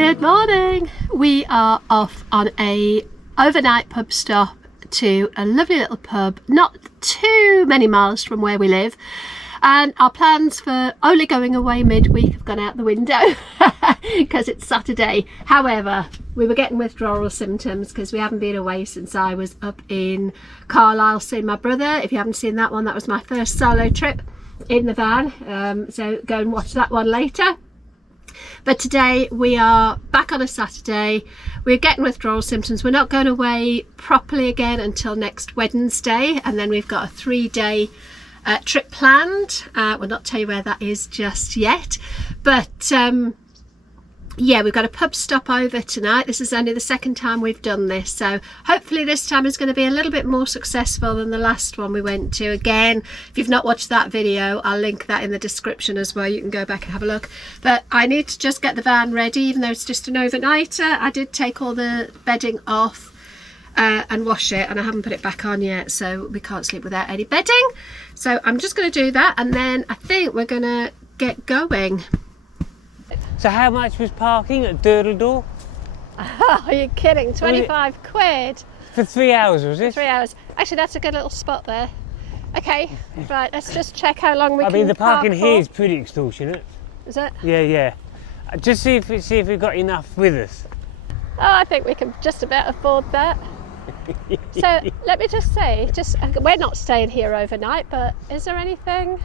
Good morning. We are off on a overnight pub stop to a lovely little pub not too many miles from where we live, and our plans for only going away midweek have gone out the window because it's Saturday. However, we were getting withdrawal symptoms because we haven't been away since I was up in Carlisle seeing my brother. If you haven't seen that one, that was my first solo trip in the van, so go and watch that one later. But today we are back on a Saturday. We're getting withdrawal symptoms. We're not going away properly again until next Wednesday, and then we've got a 3-day trip planned. We'll not tell you where that is just yet, but yeah, we've got a pub stopover tonight. This is only the second time we've done this, so hopefully this time is going to be a little bit more successful than the last one we went to. Again, if you've not watched that video, I'll link that in the description as well. You can go back and have a look. But I need to just get the van ready, even though it's just an overnighter. I did take all the bedding off and wash it, and I haven't put it back on yet, so we can't sleep without any bedding. So I'm just going to do that, and then I think we're going to get going. So how much was parking at Doodledore? Oh, are you kidding? 25 quid. For 3 hours, was it? 3 hours. Actually, that's a good little spot there. Okay, right, let's just check how long we can I mean, the parking park here for. is pretty extortionate. Is it? Yeah. Just see if we've got enough with us. Oh, I think we can just about afford that. So, let me just say, we're not staying here overnight, but is there anything?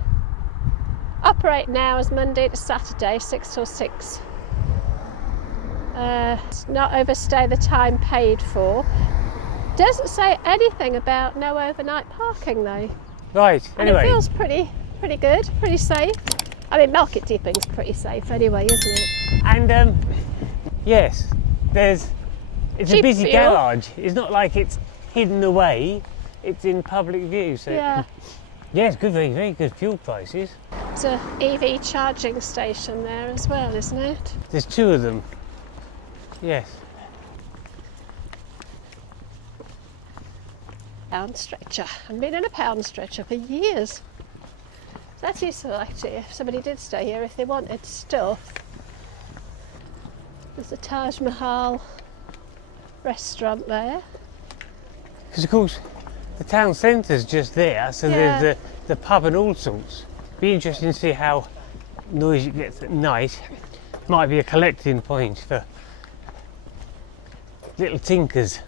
Operating hours Monday to Saturday, 6 till 6. Not overstay the time paid for. Doesn't say anything about no overnight parking though. Right, anyway. And it feels pretty good, pretty safe. I mean, market dipping's pretty safe anyway, isn't it? And yes, it's Cheap a busy fuel. garage. It's not like it's hidden away. It's in public view. So Yeah. Yeah, it's good, very good fuel prices. It's a EV charging station there as well, isn't it? There's 2 of them. Yes. Pound stretcher. I've been in a pound stretcher for years. That's useful actually if somebody did stay here, if they wanted stuff. There's the Taj Mahal restaurant there. Because of course the town centre's just there, so Yeah. there's the pub and all sorts. Be interesting to see how noisy it gets at night. Might be a collecting point for little tinkers.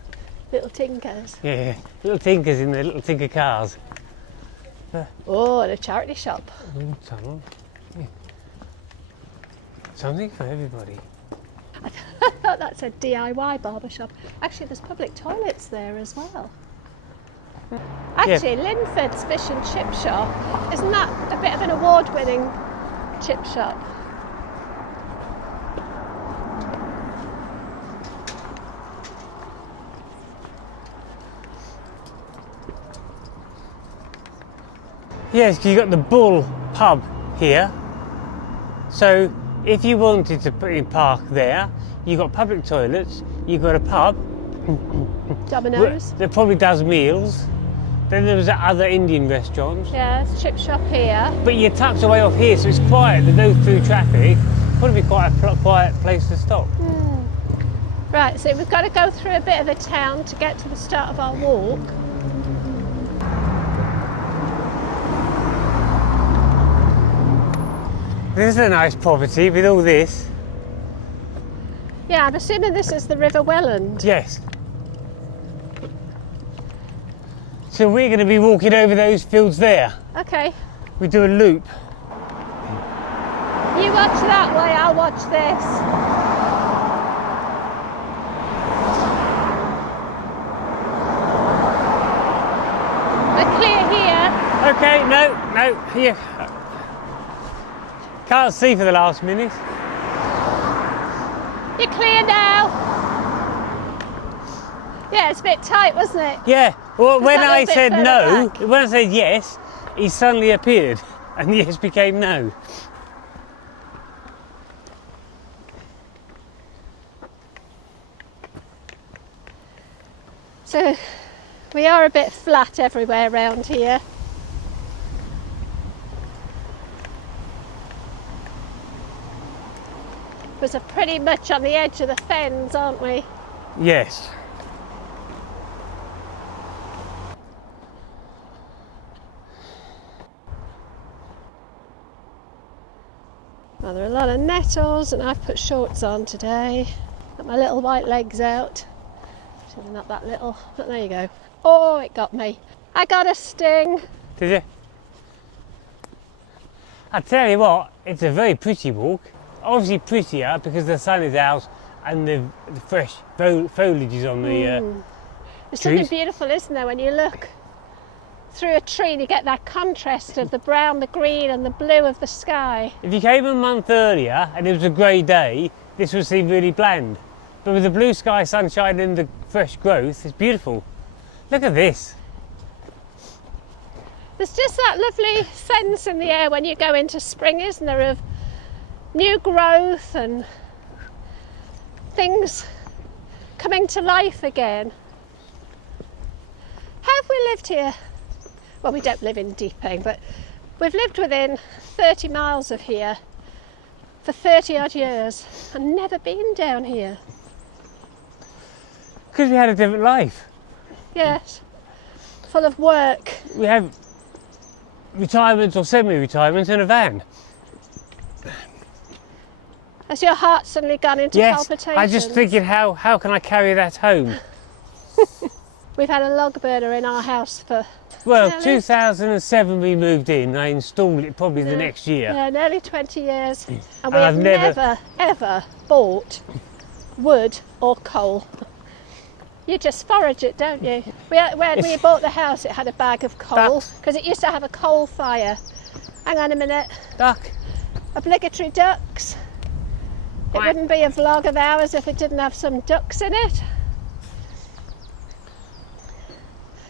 Little tinkers. Yeah, little tinkers in the little tinker cars. Oh, and a charity shop. Tunnel. Yeah. Something for everybody. I thought that's a DIY barber shop. Actually, there's public toilets there as well. Actually, Linford's Fish and Chip Shop, isn't that a bit of an award-winning chip shop? Yes, you got the Bull pub here. So if you wanted to park there, you got public toilets, you got a pub. Domino's. That probably does meals. Then there was that other Indian restaurant. Yeah, it's a chip shop here. But you're tucked away off here, so it's quiet. There's no through traffic. Probably be quite a quiet place to stop. Right, so we've got to go through a bit of a town to get to the start of our walk. This is a nice property with all this. Yeah, I'm assuming this is the River Welland. Yes. So we're going to be walking over those fields there. Okay. We do a loop. You watch that way, I'll watch this. We're clear here. Okay, no, here. Can't see for the last minute. You're clear now. Yeah, it's a bit tight, wasn't it? Yeah, well, when that I little bit said further no, back? when I said yes, he suddenly appeared, and yes became no. So we are a bit flat everywhere around here. We're pretty much on the edge of the fens, aren't we? Yes. Well, there are a lot of nettles, and I've put shorts on today. Got my little white legs out. Actually, they're not that little, but there you go. Oh, it got me. I got a sting. Did you? I tell you what, it's a very pretty walk. Obviously prettier because the sun is out and the fresh foliage is on the There's trees. something beautiful, isn't there, when you look through a tree and you get that contrast of the brown, the green and the blue of the sky. If you came a month earlier and it was a grey day, this would seem really bland. But with the blue sky, sunshine and the fresh growth, it's beautiful. Look at this. There's just that lovely sense in the air when you go into spring, isn't there, of new growth and things coming to life again. Have we lived here? Well, we don't live in Deeping, but we've lived within 30 miles of here for 30 odd years and never been down here. Because we had a different life. Yes, full of work. We have retirement or semi-retirement in a van. Has your heart suddenly gone into palpitations? I just thinking how can I carry that home? We've had a log burner in our house for... Well, nearly- 2007 we moved in. I installed it probably the next year. Yeah, nearly 20 years. And And we've I've never, ever bought wood or coal. You just forage it, don't you? When we bought the house, it had a bag of coal, Ducks. because it used to have a coal fire. Hang on a minute. Duck. Obligatory ducks. It Quack. wouldn't be a vlog of ours if it didn't have some ducks in it.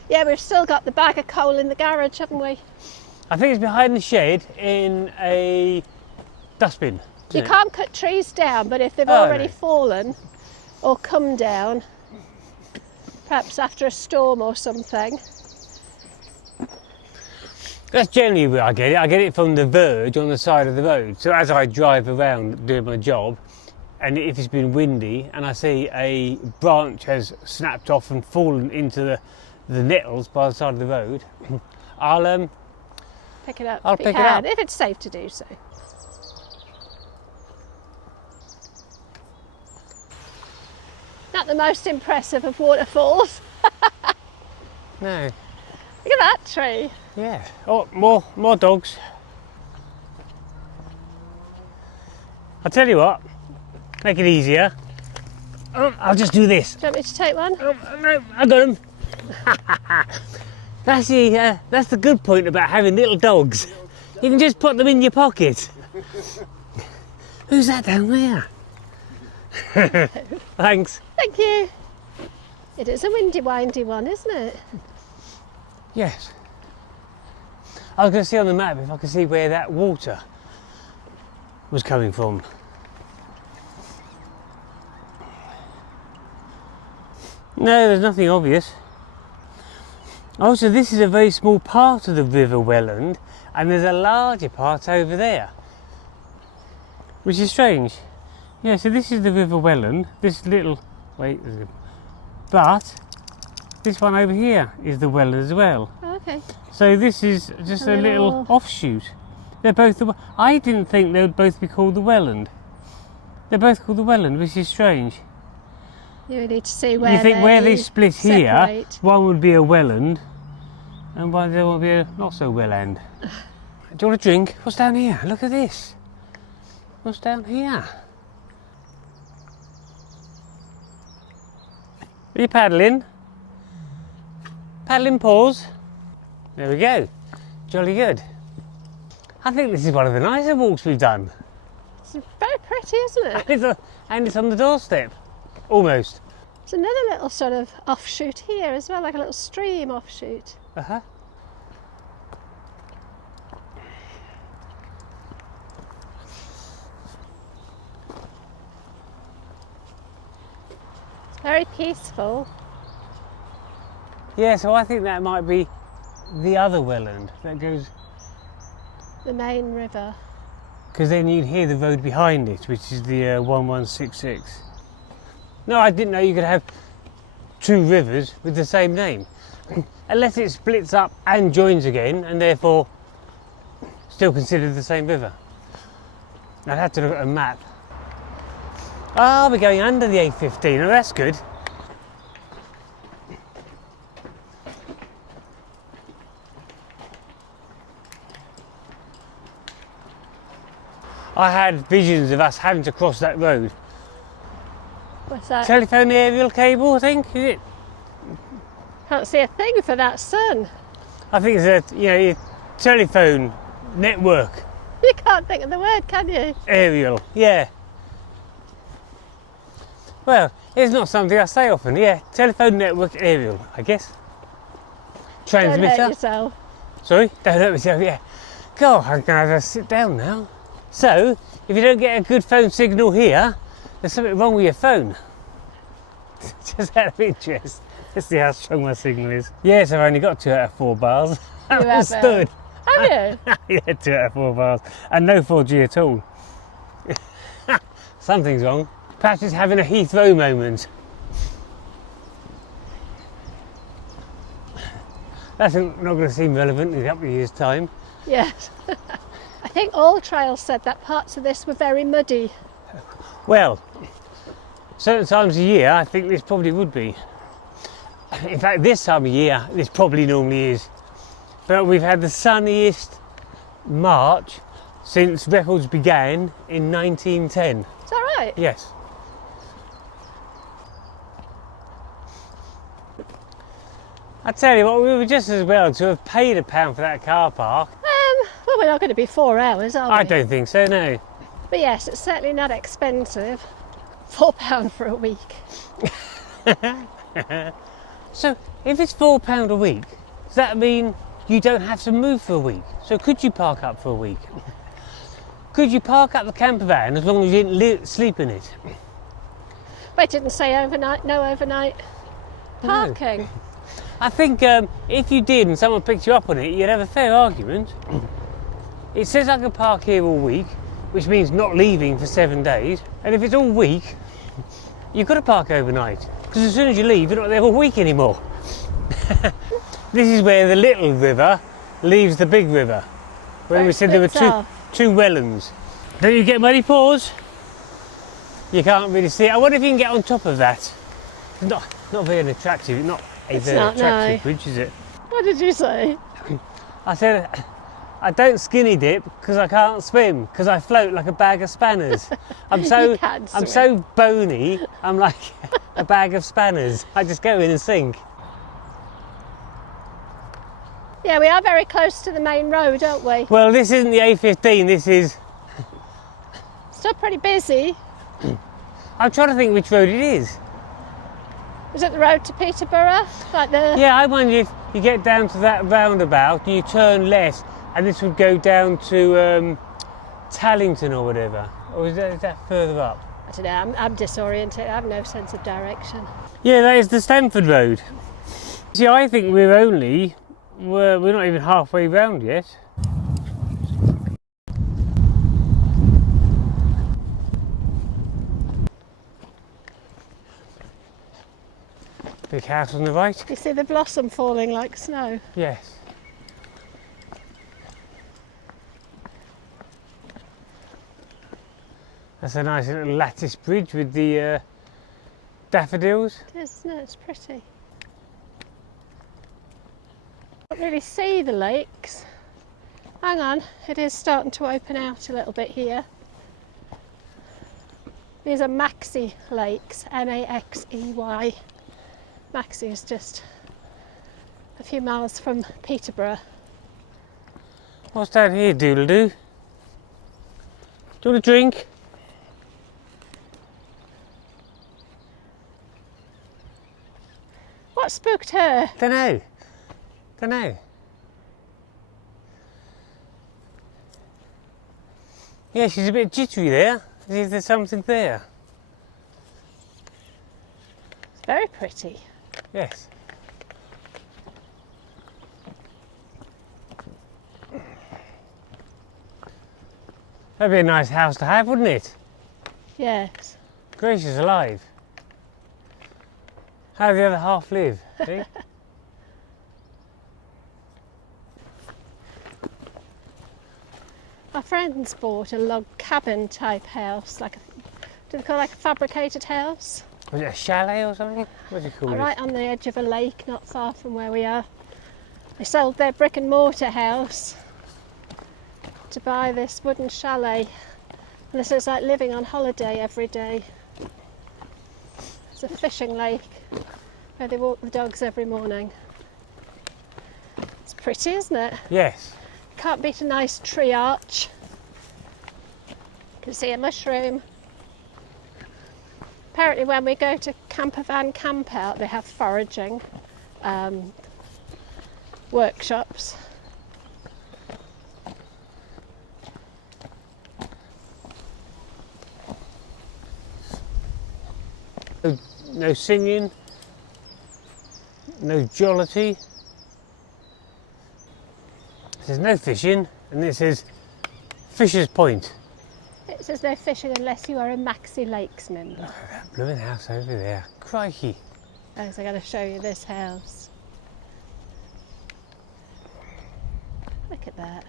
Yeah, we've still got the bag of coal in the garage, haven't we? I think it's behind the shed in a dustbin. You can't cut trees down, but if they've Oh, already no. fallen or come down, perhaps after a storm or something. That's generally where I get it. I get it from the verge on the side of the road. So as I drive around doing my job, and if it's been windy and I see a branch has snapped off and fallen into the nettles by the side of the road, I'll Pick it up I'll if you pick it can, up. if it's safe to do so. Not the most impressive of waterfalls. no. Look at that tree. Yeah. Oh, more dogs. I'll tell you what. Make it easier. I'll just do this. Do you want me to take one? No, I got him. That's the good point about having little dogs. You can just put them in your pocket. Who's that down there? Thanks. Thank you. It is a windy, windy one, isn't it? Yes. I was going to see on the map if I could see where that water was coming from. No, there's nothing obvious. Also, this is a very small part of the River Welland, and there's a larger part over there, which is strange. Yeah, so this is the River Welland, this little, but this one over here is the Welland as well. Oh, okay. So this is just A a little little- offshoot. They're both I didn't think they would both be called the Welland. They're both called the Welland, which is strange. You need to see where You think where they split here, separate. one would be a Welland and one there will be a not so Welland. Do you want a drink? What's down here? Look at this. What's down here? Are you paddling? Paddling pause. There we go. Jolly good. I think this is one of the nicer walks we've done. It's very pretty, isn't it? And it's on the doorstep. Almost. There's another little sort of offshoot here as well, like a little stream offshoot. Uh-huh. It's very peaceful. Yeah, so I think that might be the other Welland that goes. The main river. because then you'd hear the road behind it, which is the 1166. No, I didn't know you could have two rivers with the same name. Unless it splits up and joins again, and therefore still considered the same river. I'd have to look at a map. Oh, we're going under the A15. Oh, that's good. I had visions of us having to cross that road. What's that? Telephone aerial cable, I think, is it? Can't see a thing for that sun. I think it's a telephone network. You can't think of the word, can you? Aerial, yeah. Well, it's not something I say often. Yeah, telephone network aerial, I guess. Transmitter. Don't hurt yourself. Sorry, don't hurt myself. Yeah. God, I'm gonna have to sit down now. So, if you don't get a good phone signal here, there's something wrong with your phone. Just out of interest. Let's see how strong my signal is. Yes, I've only got 2 out of 4 bars. Understood. Have you? Yeah, 2 out of 4 bars. And no 4G at all. Something's wrong. Perhaps it's having a Heathrow moment. That's not going to seem relevant in a couple of years' time. Yes. I think all trails said that parts of this were very muddy. Well, certain times of year, I think this probably would be. In fact, this time of year, this probably normally is. But we've had the sunniest March since records began in 1910. Is that right? Yes. I tell you what, we were just as well to have paid £1 for that car park. Well, we're not going to be 4 hours, are we? I don't think so, no. But yes, it's certainly not expensive. £4 for a week. So, if it's £4 a week, does that mean you don't have to move for a week? So could you park up for a week? Could you park up the camper van as long as you didn't sleep in it? But it didn't say overnight, no overnight parking. No. I think if you did and someone picked you up on it, you'd have a fair argument. It says I can park here all week, which means not leaving for 7 days. And if it's all week, you've got to park overnight. Because as soon as you leave, you're not there all week anymore. This is where the little river leaves the big river. When we said there were two Wellens. Don't you get muddy paws? You can't really see it. I wonder if you can get on top of that. It's not very attractive. Not a very attractive bridge, is it? What did you say? I said, I don't skinny dip because I can't swim, because I float like a bag of spanners. I'm so bony, I'm like a bag of spanners. I just go in and sink. Yeah, we are very close to the main road, aren't we? Well, this isn't the A15, this is... Still pretty busy. I'm trying to think which road it is. Is it the road to Peterborough? Like the... Yeah, I wonder if you get down to that roundabout, you turn left, and this would go down to Tallington or whatever. Or is that further up? I don't know, I'm disoriented, I have no sense of direction. Yeah, that is the Stamford Road. See, I think we're not even halfway round yet. Big house on the right. You see the blossom falling like snow? Yes. That's a nice little lattice bridge with the daffodils. It is, isn't it? It's pretty. Can't really see the lakes. Hang on, it is starting to open out a little bit here. These are Maxey Lakes, M-A-X-E-Y. Maxey is just a few miles from Peterborough. What's down here, doodle-doo? Do you want a drink? What spooked her? Dunno. Yeah, she's a bit jittery there, as if there's something there. It's very pretty. Yes. That'd be a nice house to have, wouldn't it? Yes. Gracious alive. How do the other half live? See? My friends bought a log cabin type house, like do they call it like a fabricated house? Was it a chalet or something? What do you call it? Right on the edge of a lake, not far from where we are. They sold their brick and mortar house to buy this wooden chalet. And this is like living on holiday every day. It's a fishing lake where they walk the dogs every morning. It's pretty, isn't it? Yes. Can't beat a nice tree arch. You can see a mushroom. Apparently when we go to Campervan Camp Out, they have foraging workshops. No singing, no jollity. There's no fishing, and this is Fisher's Point. It says no fishing unless you are a Maxi Lakes member. Look at that blooming house over there. Crikey. Oh, so I'm going to show you this house. Look at that.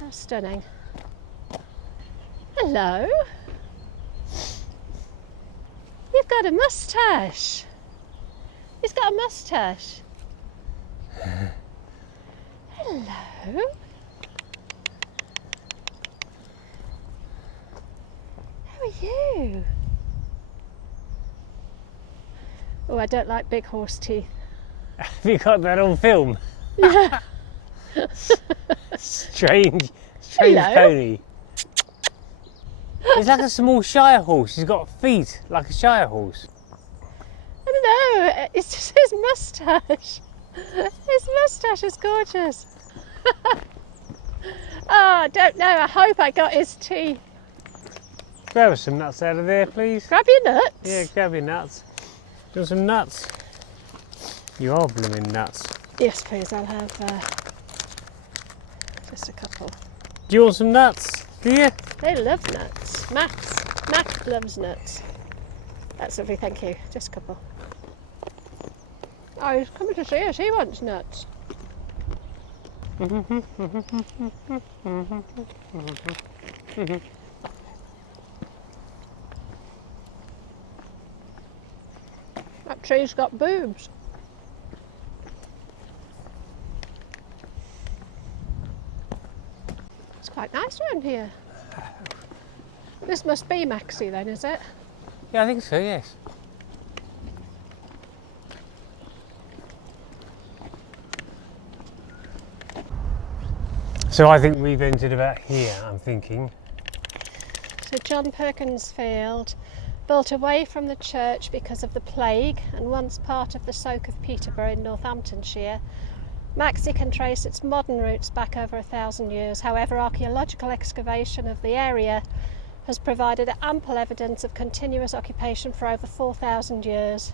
How stunning. Hello. You've got a moustache. He's got a moustache. Hello. How are you? Oh, I don't like big horse teeth. Have you got that on film? Yeah. Strange Hello. pony. It's like a small Shire horse. He's got feet like a Shire horse. I don't know, it's just his moustache. His moustache is gorgeous. Oh, I don't know, I hope I got his teeth. Grab us some nuts out of there, please. Grab your nuts. Yeah, grab your nuts. Do you want some nuts? You are blooming nuts. Yes, please, I'll have just a couple. Do you want some nuts? Do you? They love nuts. Max loves nuts. That's lovely, thank you. Just a couple. Oh, he's coming to see us. He wants nuts. That tree's got boobs. It's quite nice around here. This must be Maxi then, is it? Yeah, I think so, yes. So I think we've entered about here, I'm thinking. So John Perkins Field, built away from the church because of the plague and once part of the Soak of Peterborough in Northamptonshire, Maxi can trace its modern roots back over 1,000 years. However, archaeological excavation of the area has provided ample evidence of continuous occupation for over 4,000 years.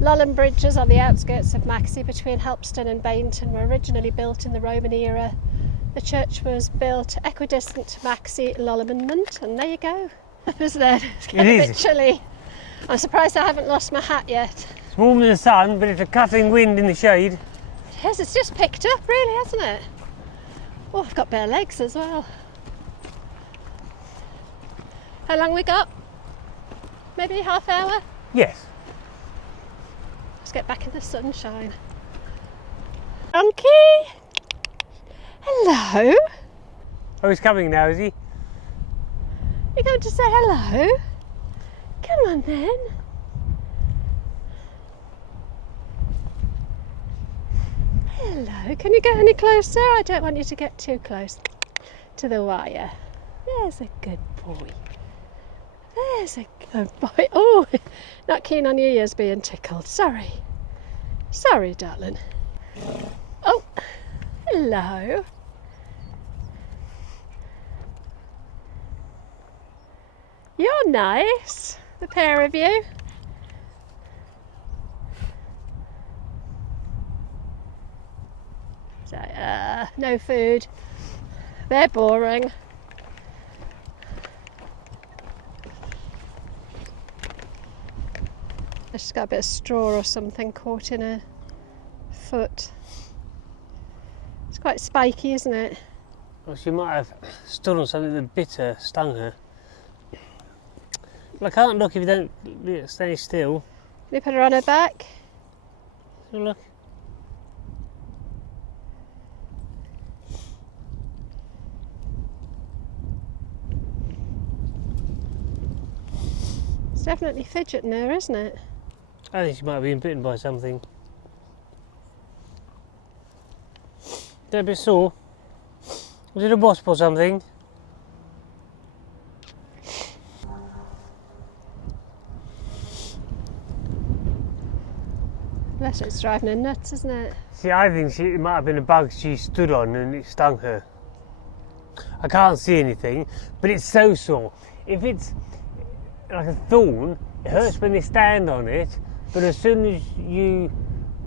Lulham bridges on the outskirts of Maxi between Helpston and Bainton were originally built in the Roman era. The church was built equidistant to Maxi Lulhamment, and there you go. Isn't it? It's getting a bit chilly. I'm surprised I haven't lost my hat yet. It's warm in the sun, but it's a cutting wind in the shade. Yes, it's just picked up really, hasn't it? Oh, I've got bare legs as well. How long we got? Maybe half hour? Yes. Let's get back in the sunshine. Donkey! Hello! Oh, he's coming now, is he? You're going to say hello? Come on then. Hello, can you get any closer? I don't want you to get too close to the wire. There's a good boy. There's a good boy. Oh, not keen on your ears being tickled. Sorry. Sorry, darling. Oh, hello. You're nice, the pair of you. So, no food. They're boring. She's got a bit of straw or something caught in her foot. It's quite spiky, isn't it? Well, she might have stood on something that bit her, stung her. Well, I can't look if you don't stay still. Can you put her on her back? Have a look. It's definitely fidgeting her, isn't it? I think she might have been bitten by something. They're a bit sore. Was it a wasp or something? Unless it's driving her nuts, isn't it? See, I think it might have been a bug she stood on and it stung her. I can't see anything, but it's so sore. If it's like a thorn, it hurts when they stand on it, but as soon as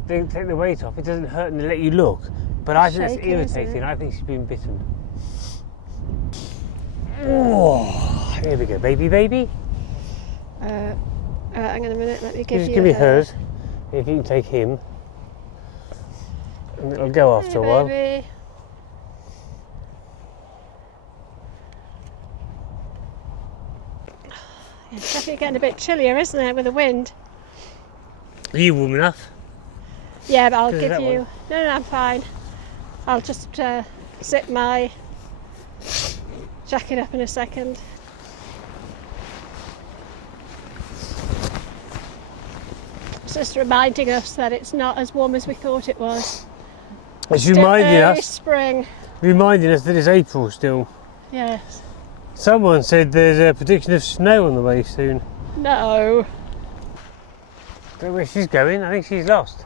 they take the weight off, it doesn't hurt and they let you look. But I think that's irritating. I think she's been bitten. Oh, here we go, baby. Hang on a minute, let me give you Just give me hers. If you can take him, and it'll go after a while. Baby. It's definitely getting a bit chillier, isn't it, with the wind? Are you warm enough? Yeah, but I'll give that you... one? No, I'm fine. I'll just zip my jacket up in a second. It's just reminding us that it's not as warm as we thought it was. It's Still reminding early us spring. that it's April still. Yes. Someone said there's a prediction of snow on the way soon. No. Don't know where she's going. I think she's lost.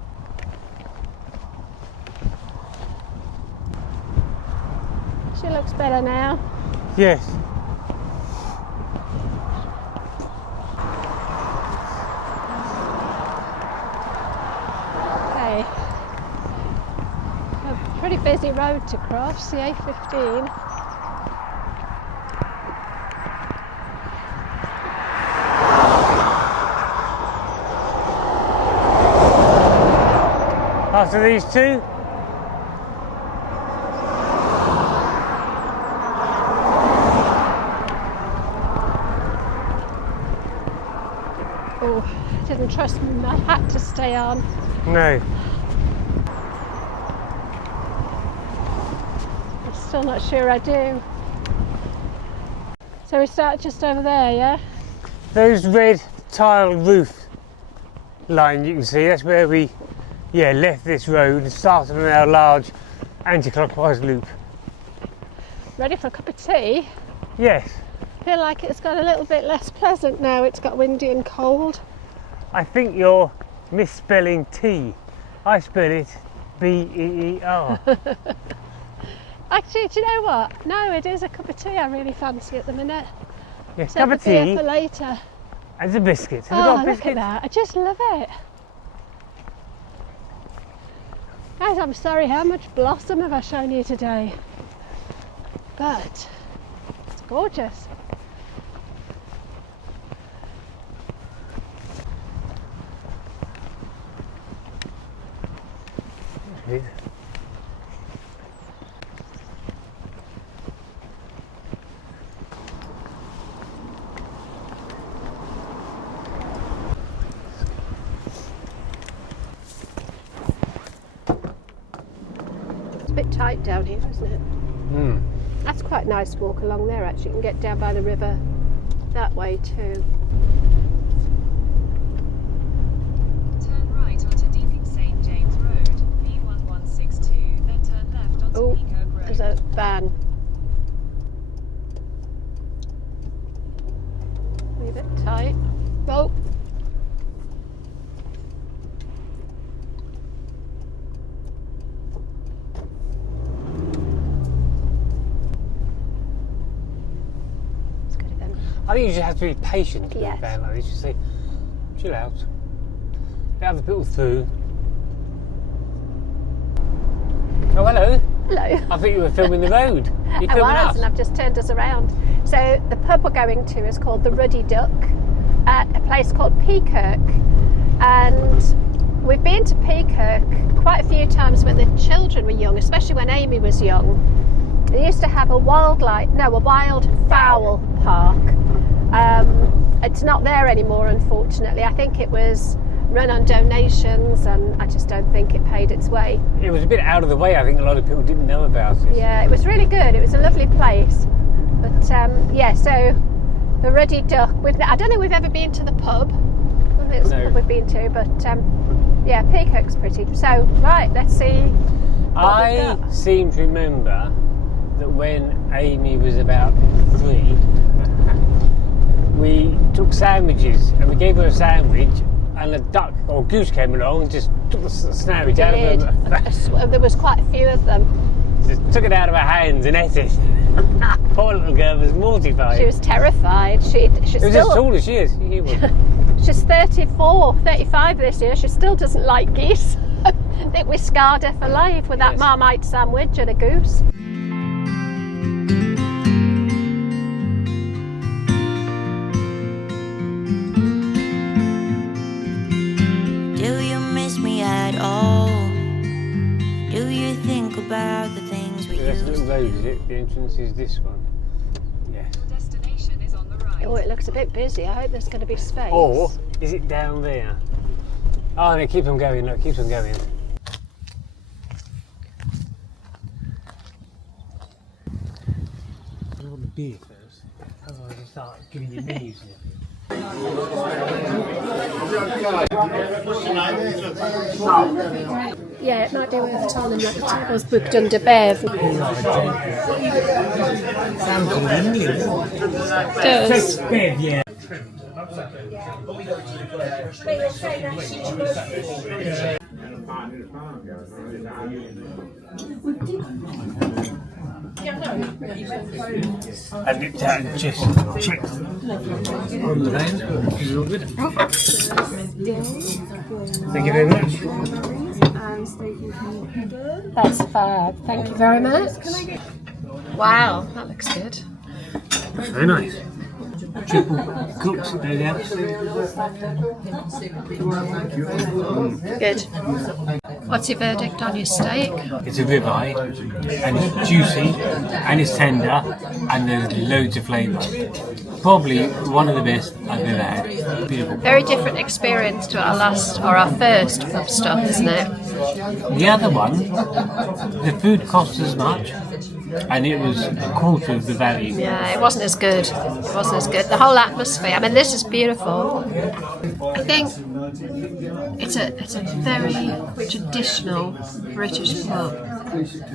She looks better now. Yes. Okay. A pretty busy road to cross, the A15. After these two, Oh, I didn't trust my hat to stay on. no. I'm still not sure I do. So we start just over there, yeah? Those red tile roof line you can see, that's where we left this road and started on our large anti-clockwise loop. Ready for a cup of tea? Yes. I feel like it's got a little bit less pleasant now. It's got windy and cold. I think you're misspelling tea. I spell it B-E-E-R. Actually, do you know what? No, it is a cup of tea I really fancy at the minute. Yes, Save cup of the beer tea for later. and a biscuit. Have you Oh, got a look biscuit? at that. I just love it. Guys, I'm sorry, how much blossom have I shown you today? But it's gorgeous. Yes. It's a bit tight down here, isn't it? Mm. That's quite a nice walk along there, actually. You can get down by the river that way too. Turn right onto Deeping St James Road, B1162, then turn left onto Oh, Peacock Road. there's a van. A bit tight. Oh. Let's get it then. I think you just have to be patient with Yes. a van like this. You say, chill out. Let other people through. Oh, hello. Hello. I thought you were filming the road. You're filming I was, us. and I've just turned us around. So the pub we're going to is called the Ruddy Duck at a place called Peakirk. And we've been to Peakirk quite a few times when the children were young, especially when Amy was young. They used to have a wild fowl park. It's not there anymore, unfortunately. I think it was run on donations, and I just don't think it paid its way. It was a bit out of the way. I think a lot of people didn't know about it. Yeah, it was really good. It was a lovely place. But yeah, so the Ruddy Duck. I don't think we've ever been to the pub. I don't think it's the pub we've been to, but yeah, Peacock's pretty. So right, let's see. I seem to remember that when Amy was about 3, we took sandwiches, and we gave her a sandwich, and a duck or goose came along and just took the sandwich out of her. There was quite a few of them. Just took it out of her hands and ate it. Poor little girl was mortified. She was terrified. She's it was still, as tall as she is. She was. She's 35 this year. She still doesn't like geese. I think we scarred her for life with that Marmite sandwich and a goose. Do you miss me at all? Do you think about the things we That's used a little road, is it? The entrance is this one. Yes. Your destination is on the right. Oh, it looks a bit busy. I hope there's going to be space. Or is it down there? Oh no, keep on going, look, keep on going. I want the beer first, otherwise I start giving you menus and everything. Yeah, it might be worth telling them that the table's booked under Bev. Sounds convenient. Does. Bev, yeah. I nipped out and just checked on the van. Is it all good? Thank you very much. That's fab. Thank you very much. Wow, that looks good. Very nice. Triple cooks, no doubt. Good. What's your verdict on your steak? It's a ribeye, and it's juicy, and it's tender, and there's loads of flavour. Probably one of the best I've ever had. Beautiful. Very different experience to our first pub stop, isn't it? The other one, the food cost as much, and it was a quarter of the value. Yeah, it wasn't as good. It wasn't as good. The whole atmosphere. I mean, this is beautiful. I think it's a very traditional British pub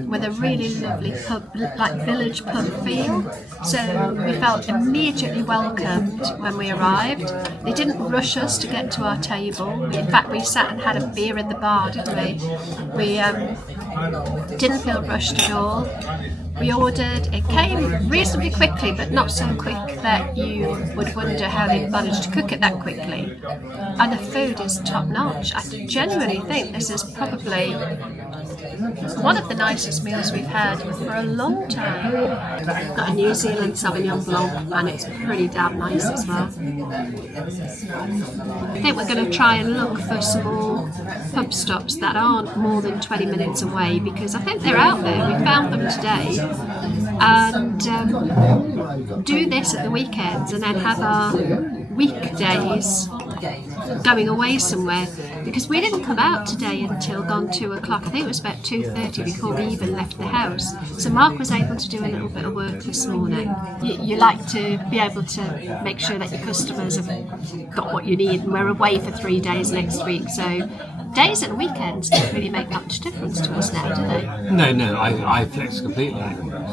with a really lovely pub, like village pub feel. So we felt immediately welcomed when we arrived. They didn't rush us to get to our table. In fact, we sat and had a beer in the bar, didn't we? We didn't feel rushed at all. We ordered, it came reasonably quickly, but not so quick that you would wonder how they managed to cook it that quickly. And the food is top notch. I genuinely think this is probably one of the nicest meals we've had for a long time. Got a New Zealand Sauvignon Blanc, and it's pretty damn nice as well. I think we're going to try and look for some more pub stops that aren't more than 20 minutes away, because I think they're out there. We found them today, and do this at the weekends and then have our weekdays going away somewhere, because we didn't come out today until gone 2 o'clock. I think it was about 2:30 before we even left the house. So Mark was able to do a little bit of work this morning. You like to be able to make sure that your customers have got what you need, and we're away for 3 days next week, so days and weekends don't really make much difference to us now, do they? No, I flex completely.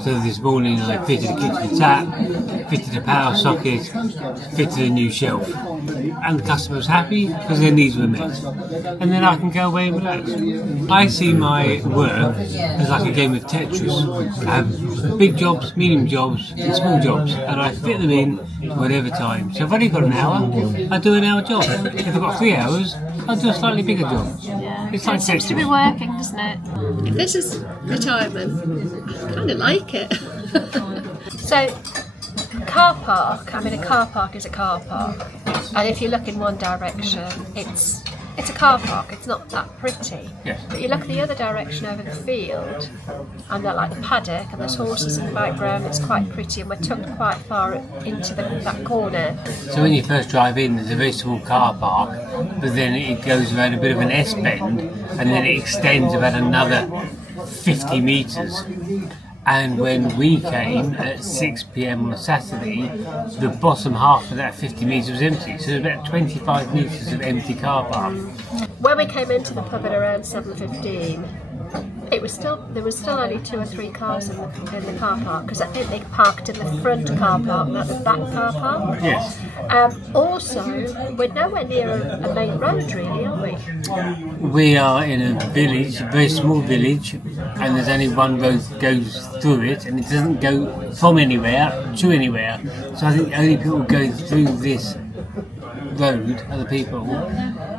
So this morning I fitted a kitchen tap, fitted a power socket, fitted a new shelf. And the customer's happy because their needs were met. And then I can go away and relax. I see my work as like a game of Tetris. I have big jobs, medium jobs, and small jobs, and I fit them in whatever time. So if I've only got an hour, I do an hour job. If I've got 3 hours, I'll do a slightly bigger job. Yeah. It's like It seems to be working, doesn't it? If this is retirement, I kind of like it. So, car park. I mean, a car park is a car park, and if you look in one direction, it's a car park. It's not that pretty. Yes. But you look the other direction over the field, and they're like the paddock, and there's horses in the background. It's quite pretty, and we're tucked quite far into that corner. So when you first drive in, there's a very small car park, but then it goes around a bit of an S-bend, and then it extends about another 50 metres. And when we came at 6 p.m. on a Saturday, the bottom half of that 50 metres was empty. So there's about 25 metres of empty car park. When we came into the pub at around 7:15, there was still only 2 or 3 cars in the car park, because I think they parked in the front car park, not the back car park. Yes. Also, we're nowhere near a main road, really, are we? We are in a village, a very small village, and there's only one road that goes through it, and it doesn't go from anywhere to anywhere. So I think the only people going through this road are the people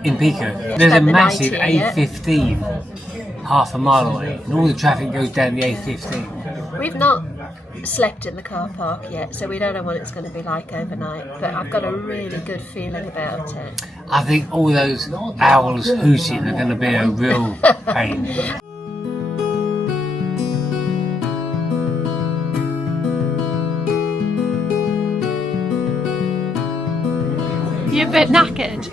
in Pico. There's a massive A15 half a mile away, and all the traffic goes down the A15. We've not slept in the car park yet, so we don't know what it's going to be like overnight, but I've got a really good feeling about it. I think all those owls hooting are going to be a real pain. You're a bit knackered.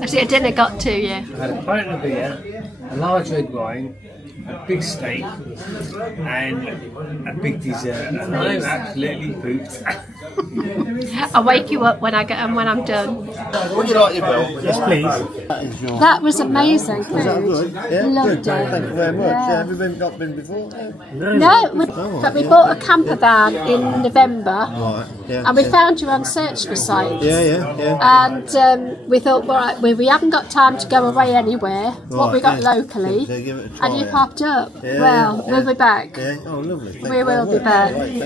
Has your dinner got to you? I had a pint of beer, a large red wine, a big steak, and a big dessert, and I'm absolutely pooped. I'll wake you up when I'm done. Would you like your bill? Yes, please. That is your. That was amazing food. Was that good? Yeah, Loved good. it. Thank you very much. Yeah. Have you not been before? No, but we bought a camper van in November, Right. Yeah. and we found you on Search for Sites. Yeah. And we thought, well, right, we haven't got time to go away anywhere. What we got yeah. locally, So give it a try, and you yeah. popped up. Yeah, Well, yeah. we'll be back. Yeah. Oh, lovely. Thank We you will very be much.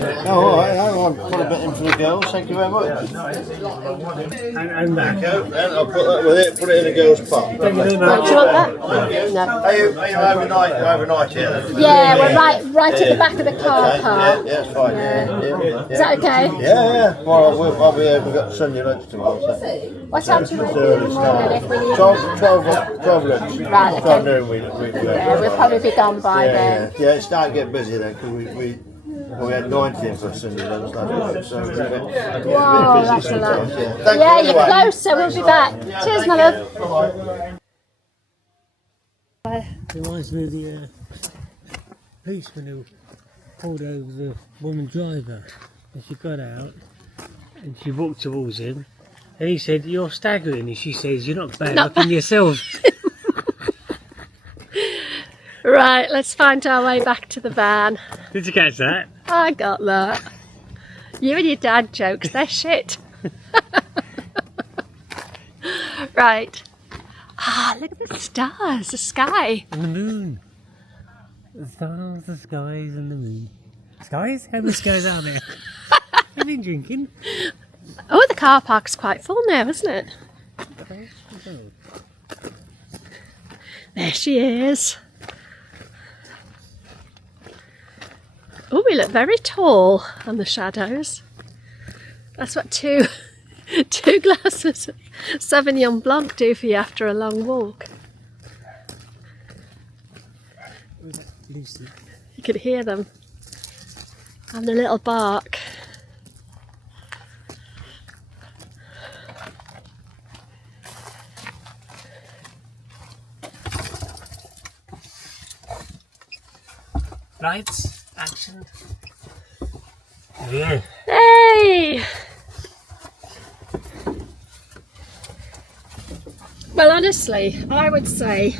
back. Oh, all right. I'll put a bit in for the girls. Thank you very much. And that. And I'll put that with it. Put it in the girls' pot. Thank you very Right, do much. you want that? No. Are you overnight here? Yeah, we're right at the back of the car Okay, park. yeah, it's fine. Yeah. Is that okay? Yeah. Well, I'll be here. We've got Sunday lunch tomorrow. So. What time do you want to do in the morning if we need 12 lunch. Right, okay. 12 noon we Yeah, we'll probably be gone by then. Yeah, it started getting busy then because we had 90 for Sunday lunch last week, so we're a bit Whoa, busy that's a lot. sometimes. Yeah, Thank Yeah, you you're anyway. close, so we'll be back. Cheers, my love. Bye-bye. Reminds me of the policeman who pulled over the woman driver, and she got out and she walked towards him, and he said, "You're staggering," and she says, "You're not bad looking yourself." Right, let's find our way back to the van. Did you catch that? I got that. You and your dad jokes, they're shit. Right. Ah, look at the stars, the sky. And the moon. The stars, the skies, and the moon. Skies? How many skies are there? Have you been drinking? Oh, the car park's quite full now, isn't it? There she is. Oh, we look very tall on the shadows. That's what two glasses of Sauvignon Blanc do for you after a long walk. Lucy. You could hear them. And the little bark. Lights, action. Yeah. Hey! Well, honestly, I would say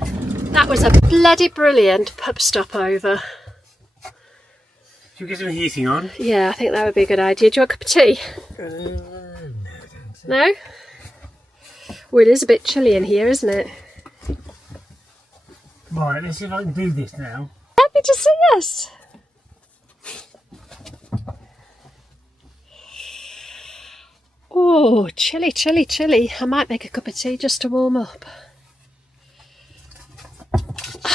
that was a bloody brilliant pub stopover. Should we get some heating on? Yeah, I think that would be a good idea. Do you want a cup of tea? No? Well, it is a bit chilly in here, isn't it? Right, let's see if I can do this now. Happy to see us. Oh. Oh, chilly, chilly, chilly. I might make a cup of tea just to warm up.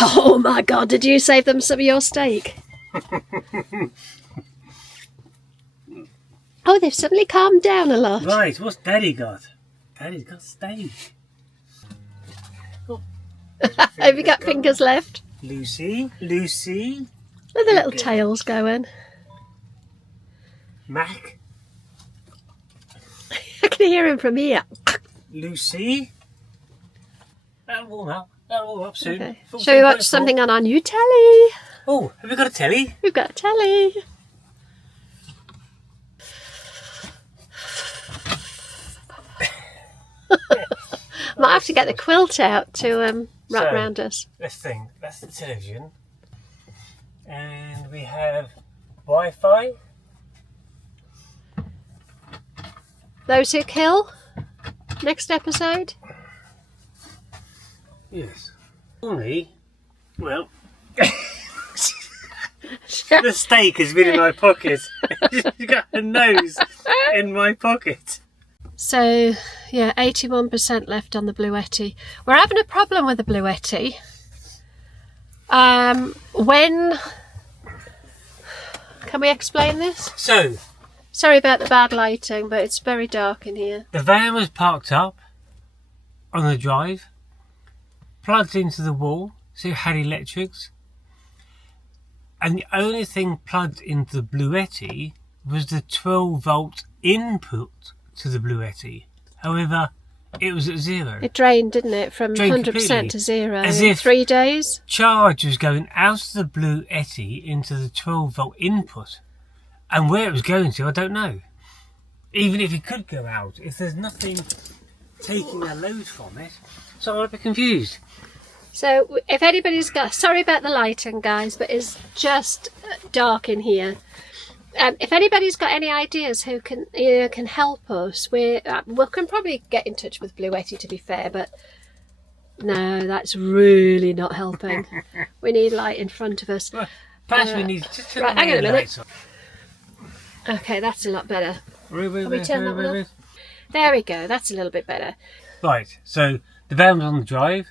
Oh my God, did you save them some of your steak? Oh, they've suddenly calmed down a lot. Right, what's Daddy got? Daddy's got steak. Have you got fingers left? Lucy, Lucy. Look at the little tails going. Mac, I can hear him from here. Lucy. That'll warm up. That'll warm up soon. Okay. Shall we watch something on our new telly? Oh, have we got a telly? We've got a telly. Might have to get the quilt out to wrap around us. Let's think. That's the television. And we have Wi-Fi. Those Who Kill. Next episode. Yes. Only, well, the steak has been in my pocket. She's got her nose in my pocket. So, yeah, 81% left on the Bluetti. We're having a problem with the Bluetti. When... Can we explain this? So, Sorry about the bad lighting, but it's very dark in here. the van was parked up on the drive, plugged into the wall, so it had electrics. And the only thing plugged into the Bluetti was the 12-volt input to the Bluetti. However, it was at zero. It drained, didn't it? From Drained 100% completely. to zero As in if- 3 days. Charge was going out of the Bluetti into the 12-volt input. And where it was going to, I don't know. Even if it could go out, if there's nothing taking a load from it. So I'm a bit confused. So if anybody's got... Sorry about the lighting, guys, but it's just dark in here. If anybody's got any ideas who can help us, we can probably get in touch with Bluetti, to be fair, but no, that's really not helping. We need light in front of us. Well, perhaps we need just to right, hang on a minute. lights on. Okay, that's a lot better. Wait, we turn that one off? There we go, that's a little bit better. Right, so the van was on the drive.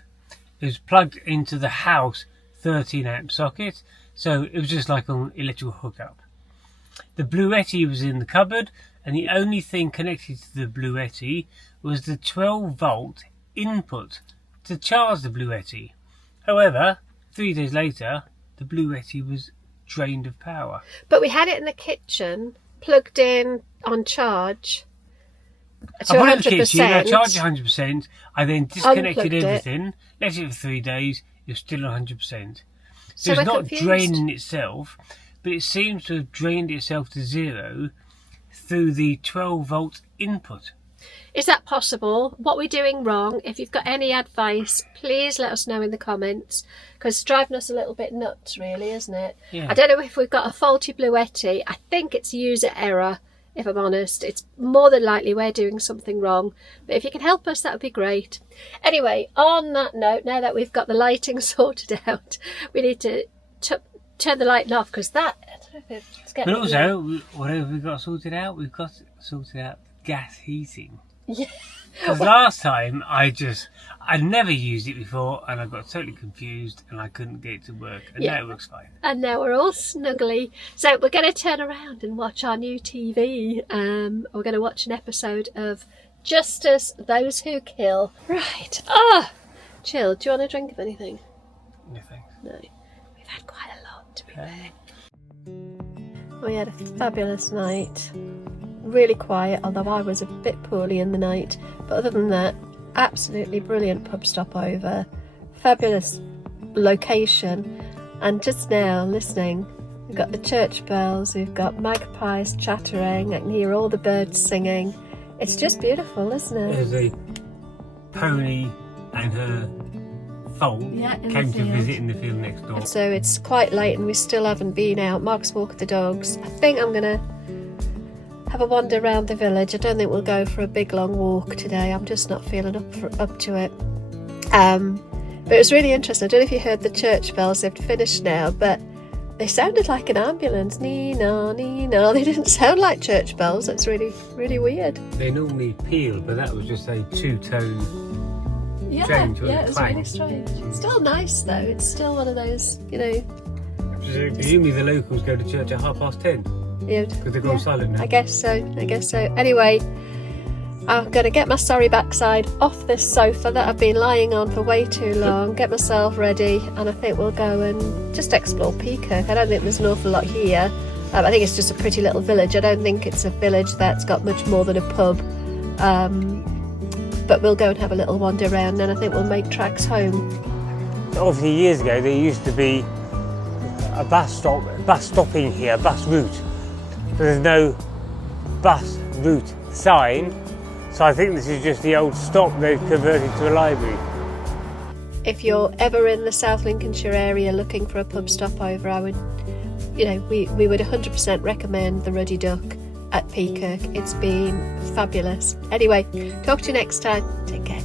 It was plugged into the house 13 amp socket, so it was just like an electrical hookup. The Bluetti was in the cupboard, and the only thing connected to the Bluetti was the 12-volt input to charge the Bluetti. However, 3 days later, the Bluetti was drained of power. But we had it in the kitchen, plugged in on charge to I put it in the 100%. kitchen, I charged 100%, I then disconnected Unplugged it. everything, left it for 3 days, it was still 100%. So So it's we're not confused. draining itself, but it seems to have drained itself to zero through the 12-volt input. Is that possible? What we're doing wrong? If you've got any advice, please let us know in the comments, because it's driving us a little bit nuts, really, isn't it? Yeah. I don't know if we've got a faulty Bluetti. I think it's user error, if I'm honest. It's more than likely we're doing something wrong, but if you can help us, that would be great. Anyway, on that note, now that we've got the lighting sorted out, we need to turn the lighting off, because that, I don't know if it's getting... But also, what have we got sorted out? We've got sorted out gas heating. Yeah. Because last time, I'd never used it before, and I got totally confused, and I couldn't get it to work, and Yeah. now it works fine. And now we're all snuggly. So we're going to turn around and watch our new TV. We're going to watch an episode of Justice, Those Who Kill. Right. Chill. Do you want a drink of anything? No thanks. No. We've had quite a lot, to be Okay. fair. We had a fabulous night. Really quiet, although I was a bit poorly in the night. But other than that, absolutely brilliant pub stopover. Fabulous location. And just now, listening, we've got the church bells, we've got magpies chattering, I can hear all the birds singing. It's just beautiful, isn't it? There's a pony and her foal Yeah, in the came to field. visit in the field next door. So it's quite late and we still haven't been out. Mark's walked the dogs. I think I'm going to have a wander around the village. I don't think we'll go for a big long walk today. I'm just not feeling up to it. But it was really interesting. I don't know if you heard the church bells. They've finished now, but They sounded like an ambulance. Nee-na, nee-na. They didn't sound like church bells. That's really, really weird. They normally peal, but that was just a two-tone Yeah, change. yeah, it was really strange. Still nice though. It's still one of those, you know. Presumably the locals go to church at 10:30 Yeah, because they've gone silent now. I guess so. Anyway, I'm going to get my sorry backside off this sofa that I've been lying on for way too long, get myself ready, and I think we'll go and just explore Peakirk. I don't think there's an awful lot here. I think it's just a pretty little village. I don't think it's a village that's got much more than a pub. But we'll go and have a little wander around, and I think we'll make tracks home. Obviously, years ago, there used to be a bus stopping here, bus route. But there's no bus route sign, so I think this is just the old stop they've converted to a library. If you're ever in the South Lincolnshire area looking for a pub stopover, I would, we would 100% recommend the Ruddy Duck at Peakirk. It's been fabulous. Anyway, talk to you next time. Take care.